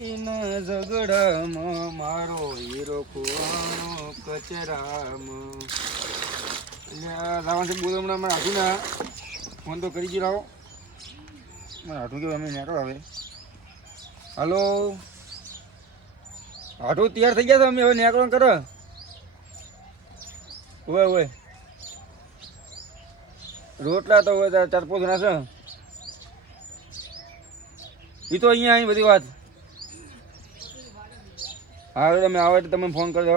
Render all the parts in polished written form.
એના ઝઘડામાં મારો હીરો ખોવાનો કચરામાં. એટલે આ લાવવાનું છે બોલો હમણાં મારે હાથું ના ફોન તો કરી જ લાવો. મારે હાથું કેવું અમે નીકળો હવે. હલો હાથું તૈયાર થઈ ગયા છો અમે હવે નીકળવાનું કરો. હોય હોય રોટલા તો હોય 4-5 જણા છે. એ તો અહીંયા આવી બધી વાત. હા તમે આવો એટલે તમે ફોન કરજો.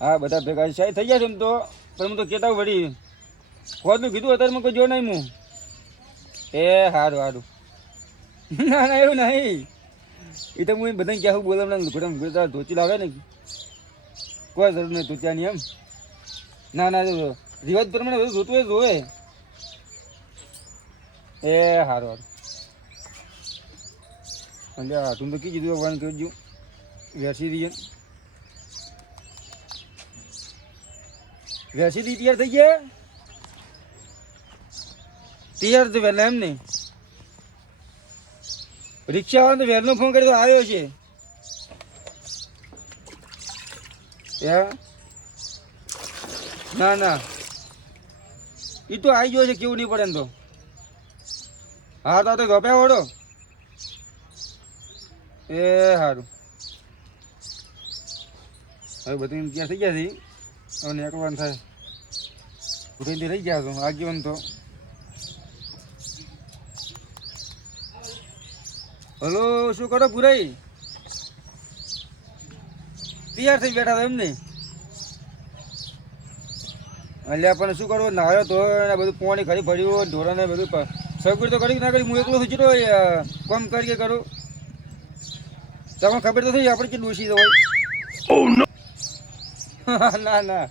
હા બધા ભેગા સાહેબ થઈ ગયા છે એમ તો. પણ હું તો કહેતા વળી ખોદનું કીધું અત્યારે મેં કોઈ જો નહીં હું. એ સારું સારું. ના ના એવું નહીં. એ તો હું બધાને ક્યાં બોલાવના ધોચી લાવે ને કોઈ જરૂર નહીં ધોચ્યાની એમ. ના ના રિવાજ પ્રમાણે બધું જોતું હોય જોવે. એ સારું સારું. એટલે હાથું તો કીધું વન કરજો વેસી દઈએ. વેસી દી તૈયાર થઈ ગયા. તૈયાર તો વહેલા એમ નહીં. રિક્ષા વાળા તો વહેલો ફોન કરી તો આવ્યો છે. ના ના એ તો આવી ગયો છે કેવું નહીં પડે ને તો. હા તો ગપ્યા વળો. એ સારું હવે બધું તૈયાર થઈ ગયા છે. હવે નીકળવાનું થાય. ઉઠીને રહી ગયા છો આગેવાન તો. હલો શું કરો પુરાઈ? તૈયાર થઈ બેઠા હતા એમ ને? એટલે પણ શું કરવું નાયો તો બધું પાણી ખરી ભર્યું ઢોરાને બધું સગવડ તો કરી ના કરી. હું એકલો સુચરો કોમ કરી કે કરું. તમને ખબર તો થઈ આપણે કેટલું ઓછી હોય. ના ના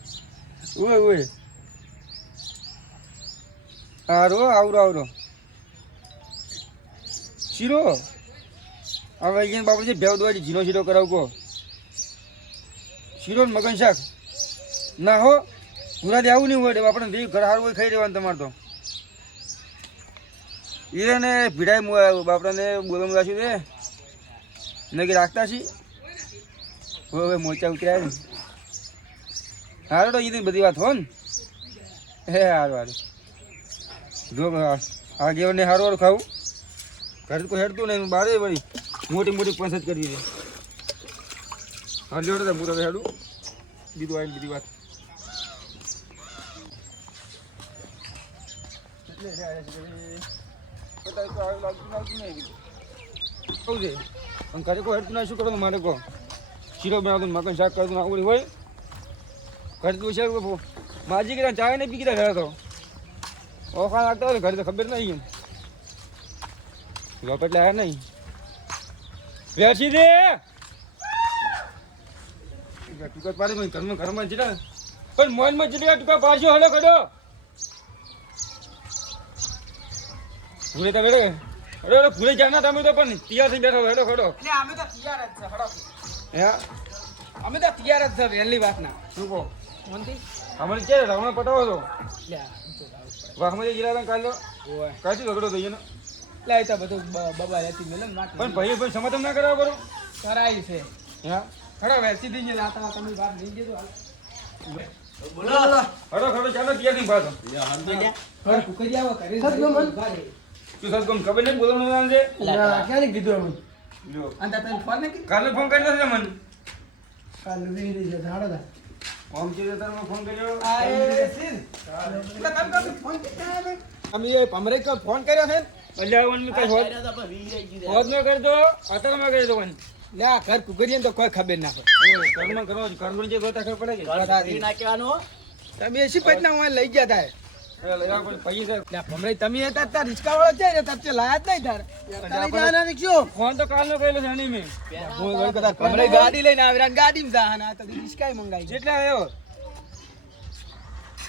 ઓય ઓય હારો આવરો આવરો શીરો હવે અહીંયા બાપડે છે ભેવ દોવાડી જીરો શીરો કરાવકો. શીરો ને મગન શાક ના હો પૂરા આવું નહીં હોય. આપણે ઘર સારું હોય ખાઈ રહેવાનું તમારે તો. એને ભીડાય બાપડાને બોલવાનું રાખ્યું છે નક્કી રાખતા છીએ. હવે મોચા ઉતર્યા ને હારો તો એની બધી વાત હો ને. હે સારું સારું જો આગેવાને સારું સારું ખાવું. ઘરે કોઈ હેડતું નહીં બારે વળી મોટી મોટી પંચાયત કરવી છે. હા લેવડો હું તો હેડું બીજું આવીને બીજી વાત. કહું છે પણ ઘરે કોઈ હેડતું ના શું કરવાનું મારે કહો. શીરો બનાવતું મગન શાક કરતું આવડું હોય. ઘરે તું છે માજી કીધા ચાય નહીં પી કીધા ઘરે તો ઓખા લાગતા હોય ઘરે તો ખબર નહીં. એમ એટલે આવ્યા નહીં વેચી દે ટૂંકા પાડી ઘરમાં ઘરમાં છે પણ મોનમાં ચીડા ટૂંકા પાડજો. હલો કડો ભૂલે તો બેઠો અરે ભૂલે જાના તમે તો પણ તૈયાર થઈ બેઠો હેડો ખડો. અમે તો તૈયાર જ છે હડો. હે અમે તો તૈયાર જ છે વહેલી વાત ના. શું કહો મોંતી અમારે છે રાવણ પટાવો છો વાહમાં જીરા કાઢ લો ઓય કાઢી ઝઘડો થઈ ને. લે તો બધું બબા રહેતી મેલે ને પણ ભાઈ ભાઈ સમાધાન ના કરાવો કરો. કરાઈ છે હા ખડો વેસી દીજે લાતા તમે વાત લઈ ગયો બોલો હડો ખડો ચાલો તૈયાર નહીં પાછો. ઘર કુકરી આવો કરે તું સદગમ ખબર નહીં બોલવાનું નામ છે ક્યાં કીધું અમે લ્યો અંતા તને ફોન ને કીધું કાલે ફોન કરી નથી મને. કાલ વીરી જ ધાડો દા ઓમ ચીરે તારે ફોન કર્યો આય સીન એટલે તમ કો ફોન કેતા આવે અમે એ પમરે કો ફોન કર્યો છે એટલે આવન મે કઈ હોત ન કરજો અત્યારે માં કરી દો મને. લે આ ઘર કુકરી તો કોઈ ખબર ના પડે. કર્મ કરો કર્મ જે ગોતા ખબર પડે કે ના કહેવાનો તમે એસી પટના હું લઈ ગયા તા લઈ આવ પૈસા લે પમરે તમે હતા તાર રિસ્કા વાળો છે ને તતે લાયા જ નહીં તાર લઈ જાના ને ક્યો ફોન તો કાલનો કરેલો છે આની મે બોલ કદા પમરે ગાડી લઈને આવીરા ગાડીમાં જાના તો રિસ્કાય મંગાઈ કેટલા આવ્યો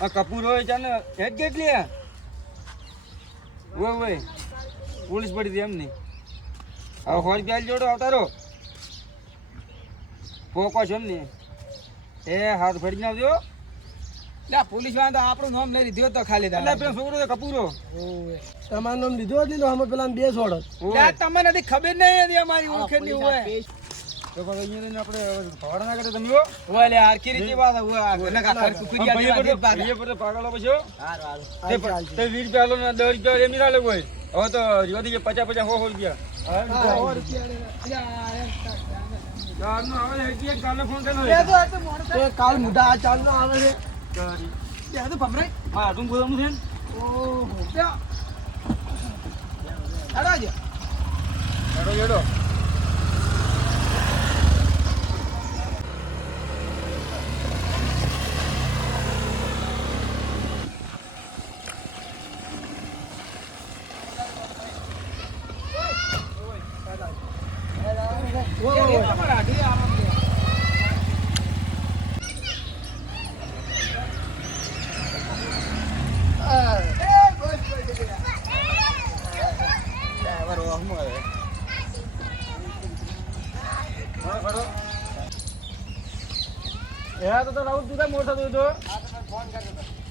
આ કપૂર હોય ચાને હેડ કેટલી આ ઓય પોલીસ પડી હતી એમ નહીં. હવે હોજ બેલ જોડો આવતારો પોકો છે એમ ને. એ હાથ ફરી નાખજો લે પોલીસ વાળા તો આપણું નામ લઈ લીધું તો ખાલી એટલે પેલો છોકરો છે કપૂરો. તમારું નામ લીધું હતું ને અમે પેલા 2 છોડત તમને નથી ખબર નહીં હતી અમારી ઓળખેની હોય તો પણ અહીંયા આપણે ભવાડા ના કરે તમે હો. હોય લે આરકી રીતે વાત હોય એટલે કાકર કુકુરિયા ભાઈએ દેવા પર ભાઈએ પર પાગલો પછી હો. તે 20 રૂપિયા આલો ને 10 રૂપિયા એમ ના લે કોઈ. હવે તો જોદી 50 50 100 રૂપિયા. ચારનો આવે છે એક કાલે ફોન કર્યો છે. કાલ મોટા આ ચાલ નો આવે છે યાદ ભમરાઈ હા તું બોલવાનું છે ને? ઓહો લ્યા આડા જ હેડો હેડો. તમારા આધી આરામ દે હા તો રાઉત તું મોટો થયો તો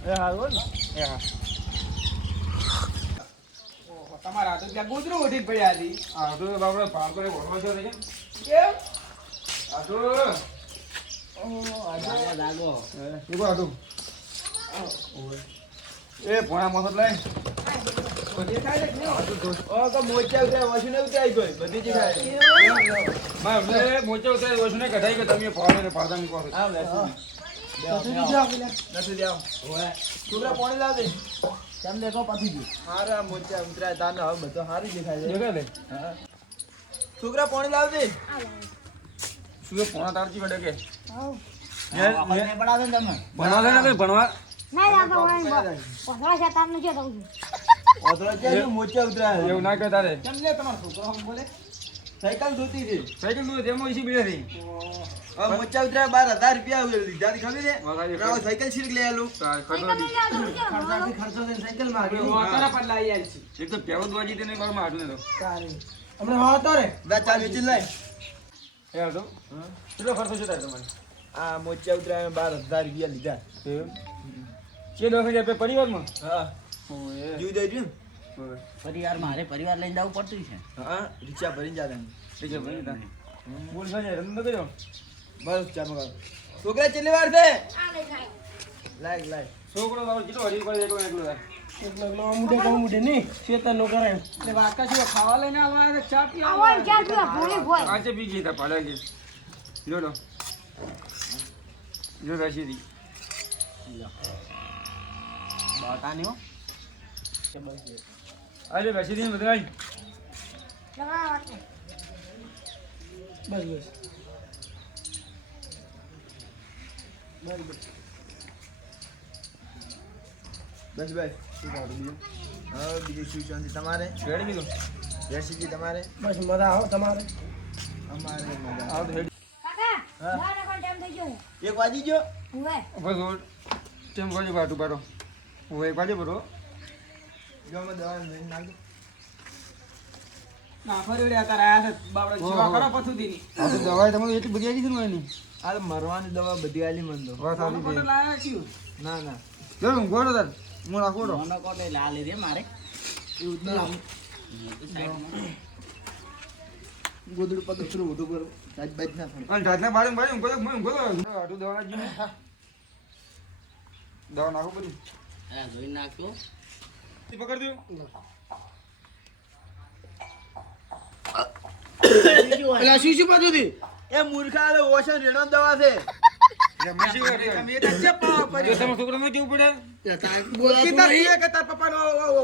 એ હારું ને એ હા. ઓહો તમારા તો ત્યાં ગોદરું ઉઠી પડ્યા હતી આ તો બાપડે પાડકો ને ઓળખો છો ને કેમ આ તો ઉભો આ તો એ પોણા મફત લઈ બધી થાય છે ઓ તો મોચા ઉતરે વસુને ઉતરાઈ ગઈ બધી જ થાય મારે મોચે ઉતારે વસ્તુ ને કઢાઈ કે તમે પાડે ને પાડતા મૂકો છો. આ લેસું નથી જાવ ઓય છોકરા પાણી લાવ દે કેમ દેખો પાછી ગયું હારા મોચા ઉતરાય તાને હવે બધો સારું દેખાય છે દેખાય લે હા છોકરા પાણી લાવ દે શું એ પોણા તારજી વડે કે ભણાવે ને તમે ભણવા દે ને ભણવા ઓતરા કે મોચા ઉતરાય એવું ના કહેતા રે કેમ લે તમારો છોકરો હમ બોલે સાયકલ જોતી હતી સાયકલ તું તેમાં ઈસી બીડે રહી હવે મોચા ઉતરાય 12,000 રૂપિયા લીધા હતી ખબર છે વાલાજી રાવ સાયકલ શીખ લે આલું ખર્ચો ખર્ચો થઈને સાયકલ માં તો ઓતરા પર લાવી આવી છે એક તો પેવત વાજી તેને મારું આટલું ને તો હમણાં હા તો રે દા ચાલ વેચી લઈ એ હાલ તો કેટલો ખર્ચો છે તારે તમારે આ મોચા ઉતરાય 12,000 રૂપિયા લીધા કે 10,000 રૂપિયા પરિવારમાં હા ઓય જીવ દઈ દઉં પરિવાર મારે પરિવાર લઈને જવું પડતું છે હા રિક્ષા ભરીને જાતા ઠીક છે ભાઈ તા બોલ ભાઈ રંગ કર્યો બસ ચા મગાવ છોકરા કેટલી વાર છે લાઈક લાઈક છોકરો બાબુ કેટલો હરી કરે એકલો એકલો મુડે કહું મુડે નહીં શેતર નો કરાય એટલે વાકા જો ખાવા લઈને આવવા ચા પી આજે બી ગઈ તા પાડા છે લો લો જો રાશી દી બાટાની હો આજે રાશી દી બદલાઈ બસ બસ ભાઈ શું કાઢું બીજું હા બીજું શું શાંતિ તમારે રેડી કીધું રેસીપી તમારે બસ મજા આવો તમારે અમારે મજા આવ તો રેડી 1 વાગી ગયો બસ ઓર તેમ ગોજો બાટુ બારો ઓય પાજે બરો જો અમે દવા લઈને નાખ દો ના ફરી અત્યારે આયા છે બાબડા જીવા કરો પથું દીની આ તો દવાઈ તમારે એટલી બધી આવી છે ને એની આ તો મરવાની દવા બધી આલી મન દો વાત આવી ફોટો છે લાયા છું ના ના જો હું ગોડો તાર હું રાખો તો મોનો કોટે લાલે રે મારે એવું જ નહીં ગોદડું પગ થોડું વધુ કરો સાજ બાજ ના થાય અને જાતના બારે બારે હું ગોદો આટુ દવા નાખી દવા નાખો બધી આ જોઈ નાખતો પકડ દઉં એટલે શું પાછું હતી એ મૂર્ખા લે ઓશન રેણો દવા છે તમે છોકરા કેવું પડે કીધા છે કે તાર પપ્પાનો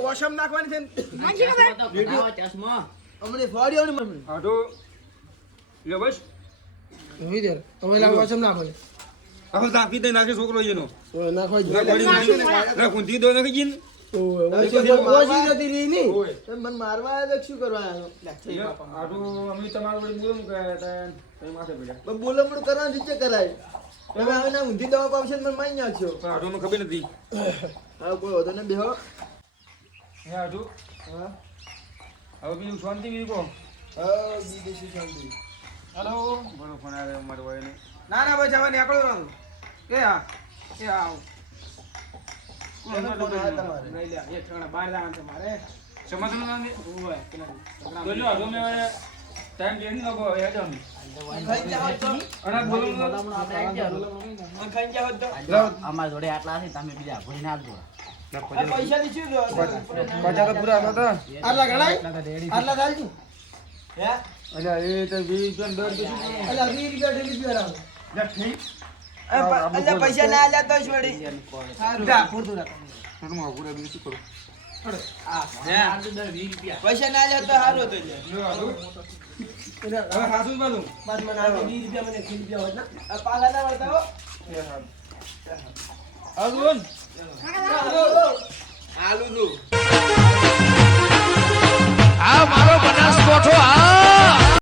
વોશમ નાખવાની છે ચશ્મા અમને ફોડ્યો ને મમ્મી આટુ લે બસ વિચાર હવે લાવવા છે ના ભલે હવે તાકી દે નાખે છોકરો એનો નાખવા ના પડી ના કુંતી દો નાખી જીન ઓછી જતી રહી નહીં તમે મને મારવા આવ્યા તો શું કરવા આવ્યો આટુ અમે તમારું વળી બોલું કે તઈ માથે પડ્યા પણ બોલમણું કરવાની રીતે કરાય તમે હવે ના ઊંધી દવા પાવશે ને મને મારી નાખશો પણ આટુને ખબર નથી હા કોઈ વધુ ને બેહો હે આટુ હા હવે બીજું શાંતિ બીજું કહો હા બીજું શું શાંતિ હેલો બોલો ફોન આવે મારો હોય ને ના ના ભાઈ જવા નીકળો એ હા આવ એનો ફોન આવ્યો તમારે નહીં લ્યા, એક ઠેકાણે બહાર જવાનું છે મારે. સમાધાન ના દે ઓવે, પેલા તો લ્યો હવે મેં ટાઈમ દેન નો ગો એ જો ખાઈ જાવ તો અને બોલો બોલામણું આપણે આવી ગયા. ખાઈ જાવ તો અમારા જોડે આટલા છે તમે બીજા ભરીને આપજો. આ પૈસા ની શું જો પચાસ તો પૂરા હતા આટલા ગણાય આટલા ચાલજી હે અલ્યા એ તો 20 દર તો શું અલા 20 રૂપિયા ઠેલી પીવરાવો ઠીક અલા પૈસા ના આલ્યા તો છોડી સારું જા પૂરતું રાખ હું પૂરા બી શું કરું આપજો દર 20 રૂપિયા. પૈસા ના આલ્યા તો સારું હતું હવે હાસુ બાજુ બસ મને આ 20 રૂપિયા મને ખીલ રૂપિયા હોત ને આ પાછા ના વળતા હો હાસુન આલુ નું આ મારો બનાસકોઠો આ